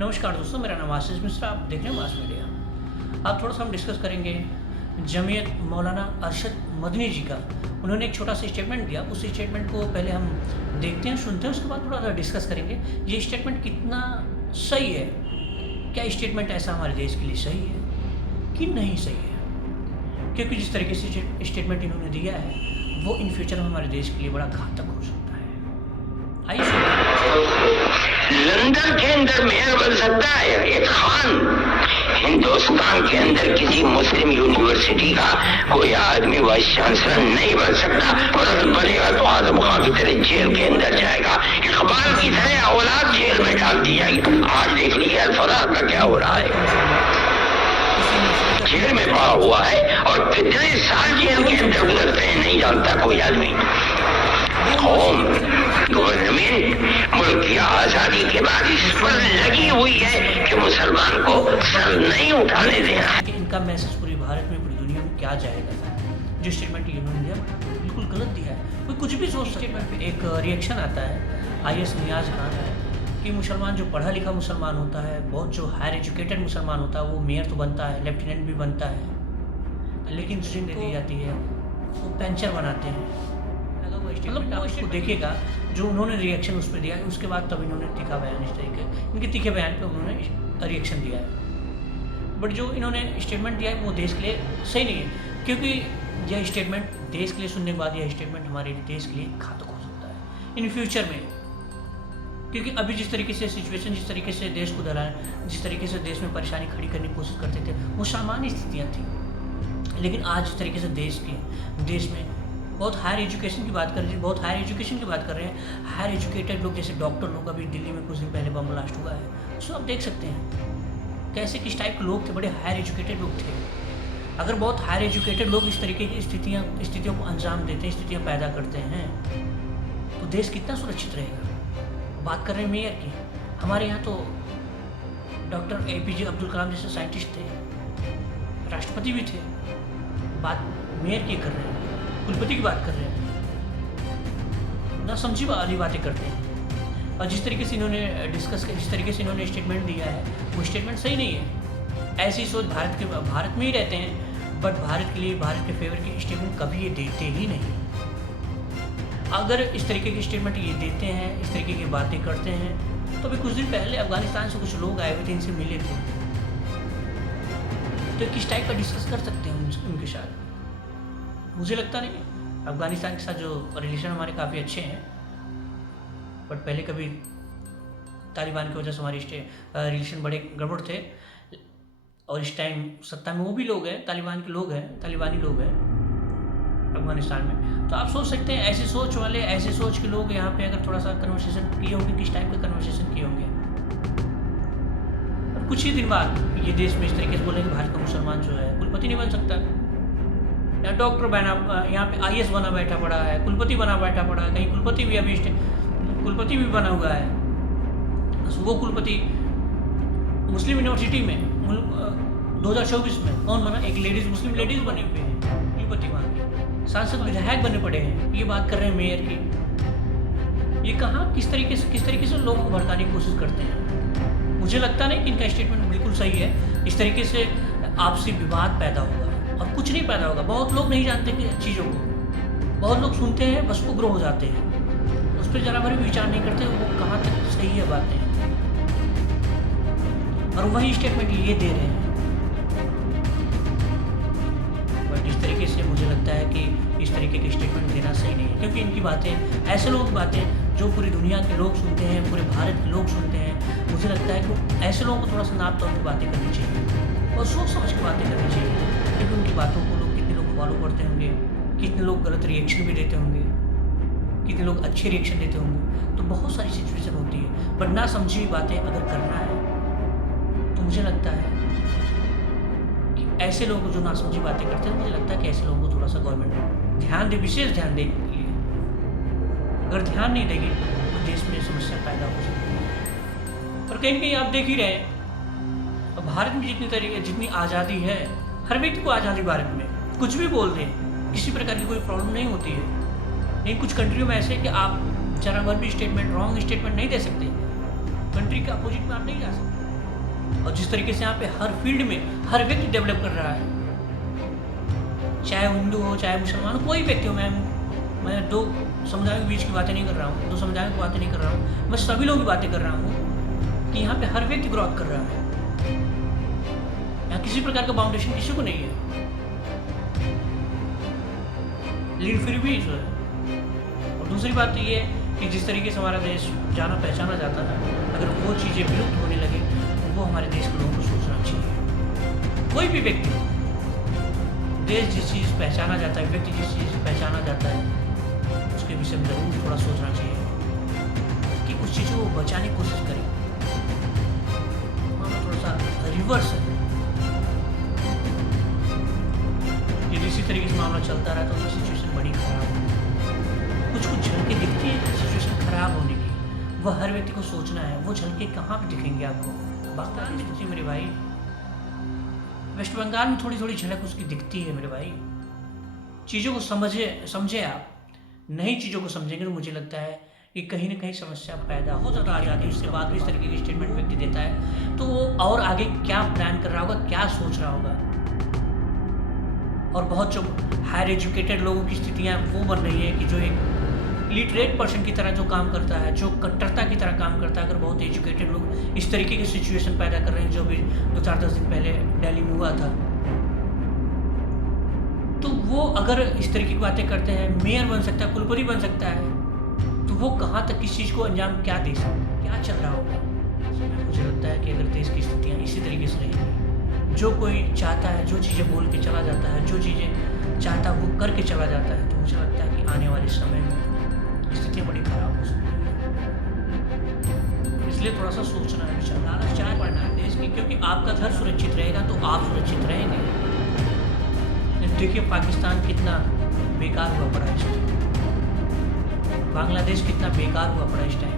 नमस्कार दोस्तों, मेरा नाम आशीष मिश्रा। आप देख रहे हैं मास मीडिया। आप थोड़ा सा हम डिस्कस करेंगे जमीयत मौलाना अरशद मदनी जी का। उन्होंने एक छोटा सा स्टेटमेंट दिया। उस स्टेटमेंट को पहले हम देखते हैं, सुनते हैं, उसके बाद थोड़ा सा डिस्कस करेंगे ये स्टेटमेंट कितना सही है। क्या स्टेटमेंट ऐसा हमारे देश के लिए सही है कि नहीं सही है? क्योंकि जिस तरीके से स्टेटमेंट इन्होंने दिया है वो इन फ्यूचर में हमारे देश के लिए बड़ा घातक हो सकता है। आइए लंदन के अंदर मेयर बन सकता है एक खान। हिंदुस्तान के अंदर किसी मुस्लिम यूनिवर्सिटी का कोई आदमी वाइस चांसलर नहीं बन सकता, और अगर बनेगा तो आजम खान की तरह जेल के अंदर जाएगा, इकबाल की तरह औलाद जेल में डाल दी जाएगी। आज देख लीजिए अल्फराज का क्या हो रहा है, जेल में पड़ा हुआ है और कितने साल जेल के अंदर गुजरते हैं नहीं जानता कोई आदमी। कौम गवर्नमेंट मुल्क की आजादी के बाद इस पर लगी हुई है कि मुसलमान को सर नहीं उठाने देना। इनका मैसेज पूरी भारत में, पूरी दुनिया में क्या जाएगा? जो स्टेटमेंट इन्होंने दिया बिल्कुल गलत दिया है। कोई कुछ भी सोच स्टेटमेंट पे एक रिएक्शन आता है IAS नियाज खान है कि मुसलमान जो पढ़ा लिखा मुसलमान होता है, बहुत जो हायर एजुकेटेड मुसलमान होता है, वो मेयर तो बनता है, लेफ्टिनेंट भी बनता है, लेकिन जिन दे दी जाती है वो पेंचर बनाते हैं। मतलब वो इसको देखेगा जो उन्होंने रिएक्शन उस पर दिया है, उसके बाद तब इन्होंने तीखा बयान, इस तरीके इनके तीखे बयान पे उन्होंने रिएक्शन दिया है। बट जो इन्होंने स्टेटमेंट दिया है वो देश के लिए सही नहीं है, क्योंकि यह स्टेटमेंट देश के लिए सुनने के बाद यह स्टेटमेंट हमारे देश के लिए घातक हो सकता है इन फ्यूचर में। क्योंकि अभी जिस तरीके से सिचुएशन, जिस तरीके से देश को धरा है, जिस तरीके से देश में परेशानी खड़ी करने की कोशिश करते थे, वो सामान्य स्थितियाँ थी। लेकिन आज जिस तरीके से देश में बहुत हायर एजुकेशन की बात कर रहे हैं, बहुत हायर एजुकेशन की बात कर रहे हैं, हायर एजुकेटेड लोग जैसे डॉक्टर लोग, अभी दिल्ली में कुछ दिन पहले बम ब्लास्ट हुआ है, सो आप देख सकते हैं कैसे किस टाइप के लोग थे, बड़े हायर एजुकेटेड लोग थे। अगर बहुत हायर एजुकेटेड लोग इस तरीके की स्थितियों को अंजाम देते हैं, स्थितियाँ पैदा करते हैं, तो देश कितना सुरक्षित रहेगा। बात कर रहे हैं मेयर की। हमारे यहाँ तो डॉक्टर APJ अब्दुल कलाम जैसे साइंटिस्ट थे, राष्ट्रपति भी थे। बात मेयर की कर रहे हैं, कुलपति की बात कर रहे हैं, ना समझी वाली बातें करते हैं। और जिस तरीके से इन्होंने डिस्कस किया, जिस तरीके से इन्होंने स्टेटमेंट दिया है, वो स्टेटमेंट सही नहीं है। ऐसी सोच भारत में ही रहते हैं, बट भारत के लिए, भारत के फेवर की स्टेटमेंट कभी ये देते ही नहीं। अगर इस तरीके की स्टेटमेंट ये देते हैं, इस तरीके की बातें करते हैं, तो अभी कुछ दिन पहले अफगानिस्तान से कुछ लोग आए हुए थे, इनसे मिले थे, तो किस टाइप का डिस्कस कर सकते हैं उनके साथ? मुझे लगता नहीं। अफगानिस्तान के साथ जो रिलेशन हमारे काफ़ी अच्छे हैं, बट पहले कभी तालिबान की वजह से हमारे रिलेशन बड़े गड़बड़ थे, और इस टाइम सत्ता में वो भी लोग हैं, तालिबानी लोग हैं अफगानिस्तान में। तो आप सोच सकते हैं ऐसी सोच वाले, ऐसे सोच के लोग यहाँ पे अगर थोड़ा सा कन्वर्सेशन किए होंगे, किस टाइप का कन्वर्सेशन किए होंगे। और कुछ ही दिन बाद ये देश में इस तरीके से बोलेंगे भारत का मुसलमान जो है कुलपति नहीं बन सकता, या डॉक्टर बना, यहाँ पे IAS बना बैठा पड़ा है, कुलपति बना बैठा पड़ा है, कहीं कुलपति भी अभी कुलपति भी बना हुआ है। वो कुलपति मुस्लिम यूनिवर्सिटी में 2024 में कौन बना? एक लेडीज़, मुस्लिम लेडीज़ बने हुए हैं कुलपति वहाँ के, सांसद विधायक बने पड़े हैं। ये बात कर रहे हैं मेयर की। ये कहाँ किस तरीके से लोगों को भड़काने की कोशिश करते हैं। मुझे लगता नहीं कि इनका स्टेटमेंट बिल्कुल सही है। इस तरीके से आपसी विवाद पैदा होगा और कुछ नहीं पैदा होगा। बहुत लोग नहीं जानते कि चीज़ों को, बहुत लोग सुनते हैं, बस उग्र हो जाते हैं, उस पर जरा भर भी विचार नहीं करते वो कहाँ तक सही है बातें, और वही स्टेटमेंट ये दे रहे हैं। बट इस तरीके से मुझे लगता है कि इस तरीके की स्टेटमेंट देना सही नहीं है, क्योंकि इनकी बातें, ऐसे लोग की बातें जो पूरी दुनिया के लोग सुनते हैं, पूरे भारत के लोग सुनते हैं, मुझे लगता है कि ऐसे लोगों को थोड़ा सा नाप तोड़ की बातें करनी चाहिए और सोच समझ के बातें करनी चाहिए। क्योंकि उनकी बातों को लोग, कितने लोग फॉलो करते होंगे, कितने लोग गलत रिएक्शन भी देते होंगे, कितने लोग अच्छे रिएक्शन देते होंगे। तो बहुत सारी सिचुएशन होती है, बट ना समझी बातें अगर करना है तो मुझे लगता है कि ऐसे लोगों को जो ना समझी बातें करते हैं, मुझे लगता है कि ऐसे लोगों को थोड़ा सा गवर्नमेंट ध्यान दे, विशेष ध्यान देने के लिए। अगर ध्यान नहीं देगी तो देश में समस्या पैदा हो सकती है। और कहीं कहीं आप देख ही रहे हैं, भारत में जितनी आज़ादी है, हर व्यक्ति को आज़ादी, भारत में कुछ भी बोल दें, किसी प्रकार की कोई प्रॉब्लम नहीं होती है। लेकिन कुछ कंट्रियों में ऐसे कि आप जरा भर भी स्टेटमेंट, रॉन्ग स्टेटमेंट नहीं दे सकते, कंट्री के अपोजिट में आप नहीं जा सकते। और जिस तरीके से यहाँ पे हर फील्ड में हर व्यक्ति डेवलप कर रहा है, चाहे हिंदू हो चाहे मुसलमान हो, कोई व्यक्ति हो। मैं दो समुदायों के बीच की बातें नहीं कर रहा हूँ, दो समुदायों की बातें नहीं कर रहा हूँ, मैं सभी लोगों की बातें कर रहा हूँ कि यहाँ पे हर व्यक्ति ग्रोथ कर रहा है। यहाँ किसी प्रकार का बाउंडेशन किसी को नहीं है, लेकिन फिर भी जो है। और दूसरी बात तो ये है कि जिस तरीके से हमारा देश जाना पहचाना जाता था, अगर वो चीज़ें विलुप्त होने लगे तो वो हमारे देश के लोगों को सोचना चाहिए। कोई भी व्यक्ति, देश जिस चीज़ पहचाना जाता है, व्यक्ति जिस चीज़ पहचाना जाता है, उसके विषय में ज़रूर थोड़ा सोचना चाहिए कि उस चीज़ को बचाने की कोशिश करें। हमारा थोड़ा सा रिवर्स है। यदि इसी तरीके से मामला चलता रहा तो सिचुएशन बड़ी खराब होगी। कुछ झलकें दिखती है सिचुएशन खराब होने की, वह हर व्यक्ति को सोचना है। वो झलकें कहाँ पे दिखेंगे आपको? पाकिस्तान में दिखती है मेरे भाई, वेस्ट बंगाल में थोड़ी थोड़ी झलक उसकी दिखती है मेरे भाई। चीज़ों को समझे आप। नई चीज़ों को समझेंगे तो मुझे लगता है कि कहीं ना कहीं समस्या पैदा हो ज़्यादा आ जाती है। उसके बाद भी इस तरीके की स्टेटमेंट व्यक्ति देता है तो वो और आगे क्या प्लान कर रहा होगा, क्या सोच रहा होगा। और बहुत जो हायर एजुकेटेड लोगों की स्थितियाँ वो बन रही है कि जो एक लिटरेट पर्सन की तरह जो काम करता है, जो कट्टरता की तरह काम करता है, अगर बहुत एजुकेटेड लोग इस तरीके की सिचुएशन पैदा कर रहे हैं जो भी 2-4-10 दिन पहले दिल्ली में हुआ था, तो वो अगर इस तरीके की बातें करते हैं, मेयर बन सकता है, कुलपति बन सकता है, तो वो कहाँ तक किस चीज़ को अंजाम क्या दे सकता है, क्या चल रहा होगा। मुझे लगता है कि अगर देश की स्थितियाँ इसी तरीके से रहेंगी, जो कोई चाहता है, जो चीज़ें बोल के चला जाता है, जो चीज़ें चाहता है वो करके चला जाता है, तो मुझे लगता है कि आने वाले समय में स्थितियाँ बड़ी खराब हो सकती है। इसलिए थोड़ा सा सोचना है, विचार लालच चाय पड़ना है देश की, क्योंकि आपका घर सुरक्षित रहेगा तो आप सुरक्षित रहेंगे। देखिए पाकिस्तान कितना बेकार हुआ पड़ा इस टाइम, बांग्लादेश कितना बेकार हुआ पड़ा इस टाइम।